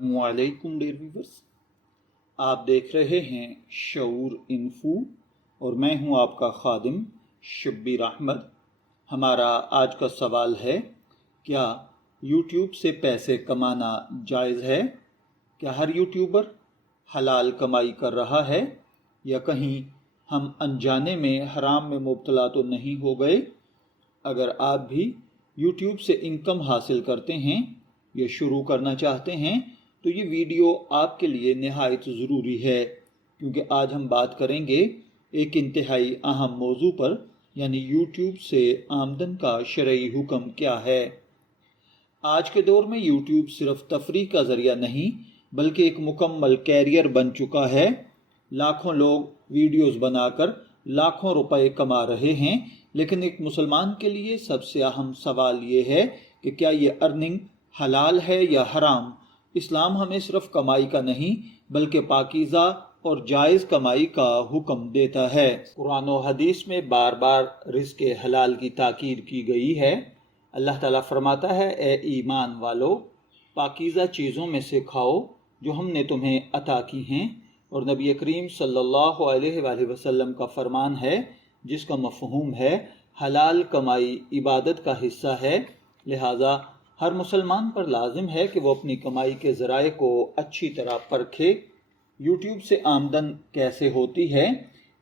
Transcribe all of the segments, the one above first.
वालेकुम dear viewers, आप देख रहे हैं शऊर इन्फो और मैं हूं आपका खादिम शब्बीर अहमद। हमारा आज का सवाल है, क्या यूट्यूब से पैसे कमाना जायज़ है? क्या हर यूट्यूबर हलाल कमाई कर रहा है या कहीं हम अनजाने में हराम में मुब्तला तो नहीं हो गए? अगर आप भी यूट्यूब से इनकम हासिल करते हैं या शुरू करना चाहते हैं तो ये वीडियो आपके लिए निहायत ज़रूरी है, क्योंकि आज हम बात करेंगे एक इंतहाई अहम मौजू पर, यानी यूट्यूब से आमदन का शरई हुक्म क्या है। आज के दौर में यूट्यूब सिर्फ तफरीह का ज़रिया नहीं बल्कि एक मुकम्मल कैरियर बन चुका है। लाखों लोग वीडियोस बनाकर लाखों रुपए कमा रहे हैं, लेकिन एक मुसलमान के लिए सबसे अहम सवाल ये है कि क्या ये अर्निंग हलाल है या हराम। इस्लाम हमें सिर्फ कमाई का नहीं बल्कि पाकीज़ा और जायज़ कमाई का हुक्म देता है। कुरान और हदीस में बार बार रिज़्क़ हलाल की ताकीद की गई है। अल्लाह ताला फरमाता है, ए ईमान वालो, पाकीज़ा चीज़ों में से खाओ जो हमने तुम्हें अता की हैं। और नबी करीम सल्लल्लाहु अलैहि वसल्लम का फरमान है जिसका मफ़हूम है हलाल कमाई इबादत का हिस्सा है, लिहाजा हर मुसलमान पर लाजिम है कि वो अपनी कमाई के ज़राए को अच्छी तरह परखे। यूट्यूब से आमदन कैसे होती है,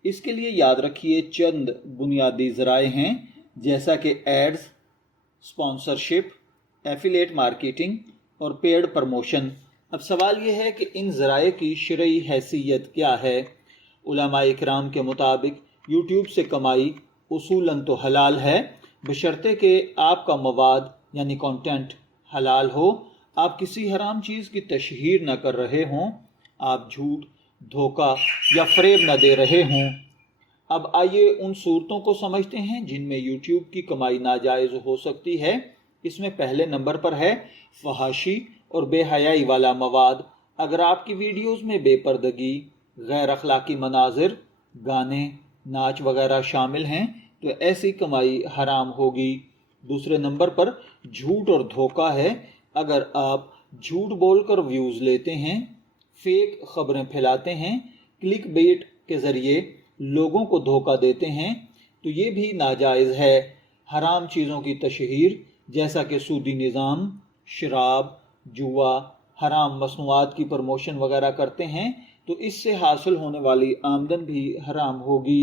इसके लिए याद रखिए चंद बुनियादी ज़राए हैं, जैसा कि एड्स, स्पॉन्सरशिप, एफिलिएट मार्केटिंग और पेड प्रमोशन। अब सवाल ये है कि इन ज़राए की शरई हैसियत क्या है। उलमाए इकराम के मुताबिक यूट्यूब से कमाई उसूलन तो हलाल है, बशर्ते कि आपका मवाद यानी कंटेंट हलाल हो, आप किसी हराम चीज़ की तशहीर न कर रहे हों, आप झूठ, धोखा या फ़रेब न दे रहे हों। अब आइए उन सूरतों को समझते हैं जिनमें यूट्यूब की कमाई नाजायज़ हो सकती है। इसमें पहले नंबर पर है फहाशी और बेहयाई वाला मवाद। अगर आपकी वीडियोस में बेपर्दगी, गैर अखलाकी मनाजिर, गाने, नाच वगैरह शामिल हैं तो ऐसी कमाई हराम होगी। दूसरे नंबर पर झूठ और धोखा है। अगर आप झूठ बोलकर व्यूज़ लेते हैं, फेक खबरें फैलाते हैं, क्लिक बेट के ज़रिए लोगों को धोखा देते हैं तो ये भी नाजायज़ है। हराम चीज़ों की तशहीर जैसा कि सूदी निज़ाम, शराब, जुआ, हराम मसनूआत की प्रमोशन वगैरह करते हैं तो इससे हासिल होने वाली आमदन भी हराम होगी।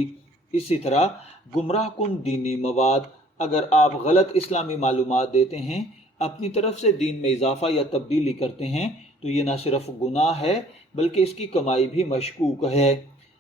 इसी तरह गुमराह कुन दीनी मवाद, अगर आप गलत इस्लामी मालूमात देते हैं, अपनी तरफ से दीन में इजाफा या तब्दीली करते हैं तो ये न सिर्फ गुनाह है बल्कि इसकी कमाई भी मशकूक है।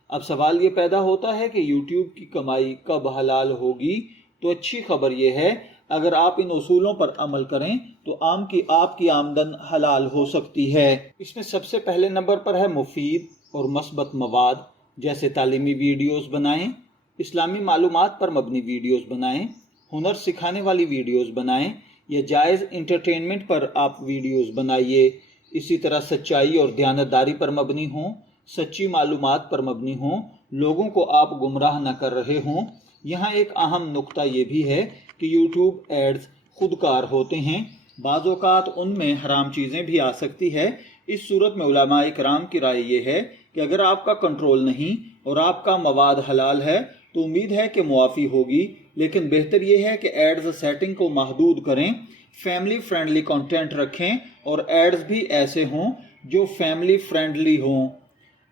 अब सवाल ये पैदा होता है कि यूट्यूब की कमाई कब हलाल होगी। तो अच्छी खबर ये है, अगर आप इन उसूलों पर अमल करें तो आपकी आमदन हलाल हो सकती है। इसमें सबसे पहले नंबर पर है मुफीद और मस्बत मवाद, जैसे तालीमी वीडियोस बनाएं, इस्लामी मालूमात पर मबनी वीडियोस बनाएं, हुनर सिखाने वाली वीडियोस बनाएं या जायज़ इंटरटेनमेंट पर आप वीडियोस बनाइए। इसी तरह सच्चाई और दयानतदारी पर मबनी हों, सच्ची मालूमात पर मबनी हों, लोगों को आप गुमराह न कर रहे हों। यहाँ एक अहम नुक्ता ये भी है कि यूट्यूब एड्स खुदकार होते हैं, बाज़ औक़ात उनमें हराम चीज़ें भी आ सकती है। इस सूरत में उलमाए इकराम की राय ये है कि अगर आपका कंट्रोल नहीं और आपका मवाद हलाल है तो उम्मीद है कि मुआफ़ी होगी, लेकिन बेहतर यह है कि एड्स सेटिंग को महदूद करें, फैमिली फ्रेंडली कंटेंट रखें और एड्स भी ऐसे हों जो फैमिली फ्रेंडली हों।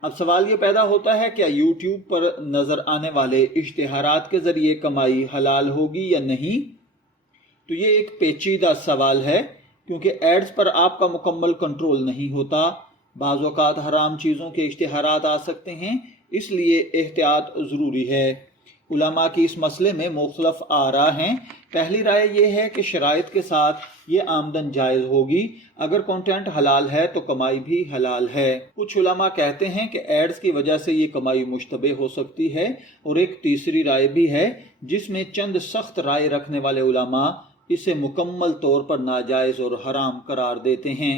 अब सवाल ये पैदा होता है, क्या यूट्यूब पर नज़र आने वाले इश्तिहारात के ज़रिए कमाई हलाल होगी या नहीं। तो ये एक पेचीदा सवाल है, क्योंकि एड्स पर आपका मुकम्मल कंट्रोल नहीं होता। बाज़ औक़ात हराम चीज़ों के इश्तिहारात आ सकते हैं, इसलिए एहतियात ज़रूरी है। उलमा की इस मसले में मुख्तलिफ आरा हैं। पहली राय ये है कि शराइत के साथ ये आमदन जायज़ होगी। अगर कंटेंट हलाल है तो कमाई भी हलाल है। कुछ उलमा कहते हैं कि एड्स की वजह से ये कमाई मुश्तबे हो सकती है। और एक तीसरी राय भी है जिसमें चंद सख्त राय रखने वाले उलमा इसे मुकम्मल तौर पर नाजायज़ और हराम करार देते हैं।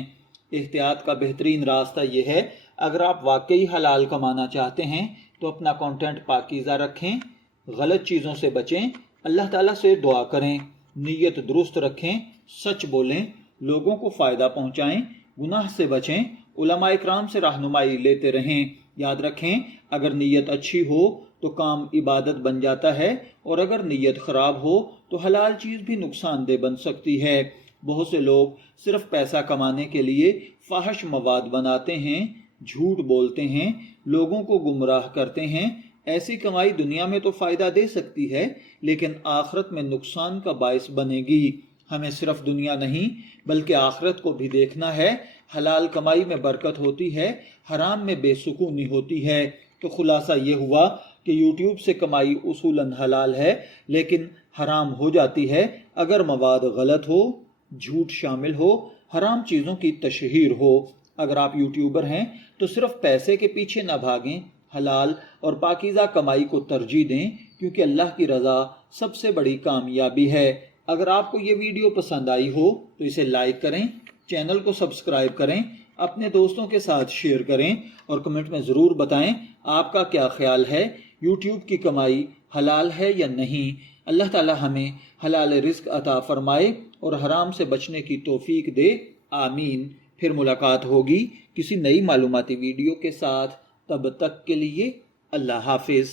एहतियात का बेहतरीन रास्ता यह है, अगर आप वाकई हलाल कमाना चाहते हैं तो अपना कंटेंट पाकीज़ा रखें, गलत चीज़ों से बचें, अल्लाह ताला से दुआ करें, नीयत दुरुस्त रखें, सच बोलें, लोगों को फ़ायदा पहुँचाएं, गुनाह से बचें, उलमाए इकराम से रहनुमाई लेते रहें। याद रखें, अगर नीयत अच्छी हो तो काम इबादत बन जाता है, और अगर नीयत खराब हो तो हलाल चीज़ भी नुकसानदेह बन सकती है। बहुत से लोग सिर्फ पैसा कमाने के लिए फाहिश मवाद बनाते हैं, झूठ बोलते हैं, लोगों को गुमराह करते हैं। ऐसी कमाई दुनिया में तो फ़ायदा दे सकती है, लेकिन आखिरत में नुकसान का बायस बनेगी। हमें सिर्फ दुनिया नहीं बल्कि आखिरत को भी देखना है। हलाल कमाई में बरकत होती है, हराम में बेसुकूनी होती है। तो खुलासा ये हुआ कि यूट्यूब से कमाई उसूलन हलाल है, लेकिन हराम हो जाती है अगर मवाद गलत हो, झूठ शामिल हो, हराम चीज़ों की तशहीर हो। अगर आप यूट्यूबर हैं तो सिर्फ पैसे के पीछे न भागें, हलाल और पाकीज़ा कमाई को तरजीह दें, क्योंकि अल्लाह की रज़ा सबसे बड़ी कामयाबी है। अगर आपको ये वीडियो पसंद आई हो तो इसे लाइक करें, चैनल को सब्सक्राइब करें, अपने दोस्तों के साथ शेयर करें और कमेंट में ज़रूर बताएं आपका क्या ख्याल है, यूट्यूब की कमाई हलाल है या नहीं। अल्लाह ताला हमें हलाल रिज़्क अता फरमाए और हराम से बचने की तौफीक दे। आमीन। फिर मुलाकात होगी किसी नई मालूमाती वीडियो के साथ। तब तक के लिए अल्लाह हाफिज़।